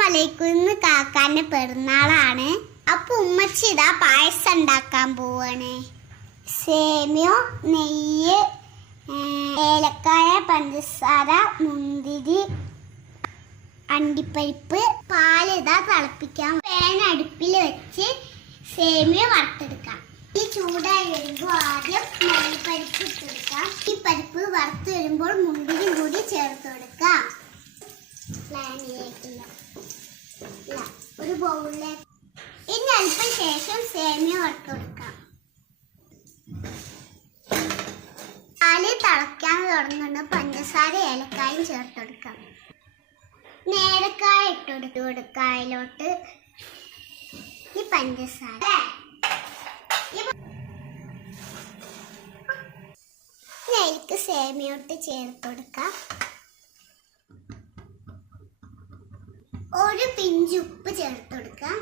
അസ്സലാമലൈക്കും ഇന്ന് കാക്കാന്റെ പെരുന്നാളാണ്. അപ്പൊ ഉമ്മച്ചി ഇതാ പായസം ഉണ്ടാക്കാൻ പോവാണ്. സേമിയോ നെയ്യ് ഏലക്കായ പഞ്ചസാര മുന്തിരി അണ്ടിപ്പരിപ്പ് പാൽ ഇതാ തിളപ്പിക്കാം പാൻ അടുപ്പിൽ വെച്ച് സേമിയ വറുത്തെടുക്കാം. ഈ ചൂടായി വരുമ്പോൾ ആദ്യം നെയ്പരിപ്പ് ഇട്ടെടുക്കാം ഈ പരിപ്പ് വറുത്ത് വരുമ്പോൾ മുന്തിരി കൂടി ചേർത്ത് പ്ലാനിലേക്കില്ല ഒരു ബൗളിലേക്ക്. ഇനി അല്പം ശേഷം സേമിയ വറുത്ത് കൊടുക്കാം. പാൽ തിളയ്ക്കാൻ തുടങ്ങുന്ന. പഞ്ചസാര ഏലക്കായും ചേർത്ത് കൊടുക്കാം. നേരക്കായ ഇട്ടെടുത്ത് കൊടുക്കാം അതിലോട്ട് ഈ പഞ്ചസാര. നെയ്ക്ക് സേമിയോട്ട് ചേർത്ത് കൊടുക്കാം. ഒരു പിഞ്ച് ഉപ്പ് ചേർത്ത് കൊടുക്കാം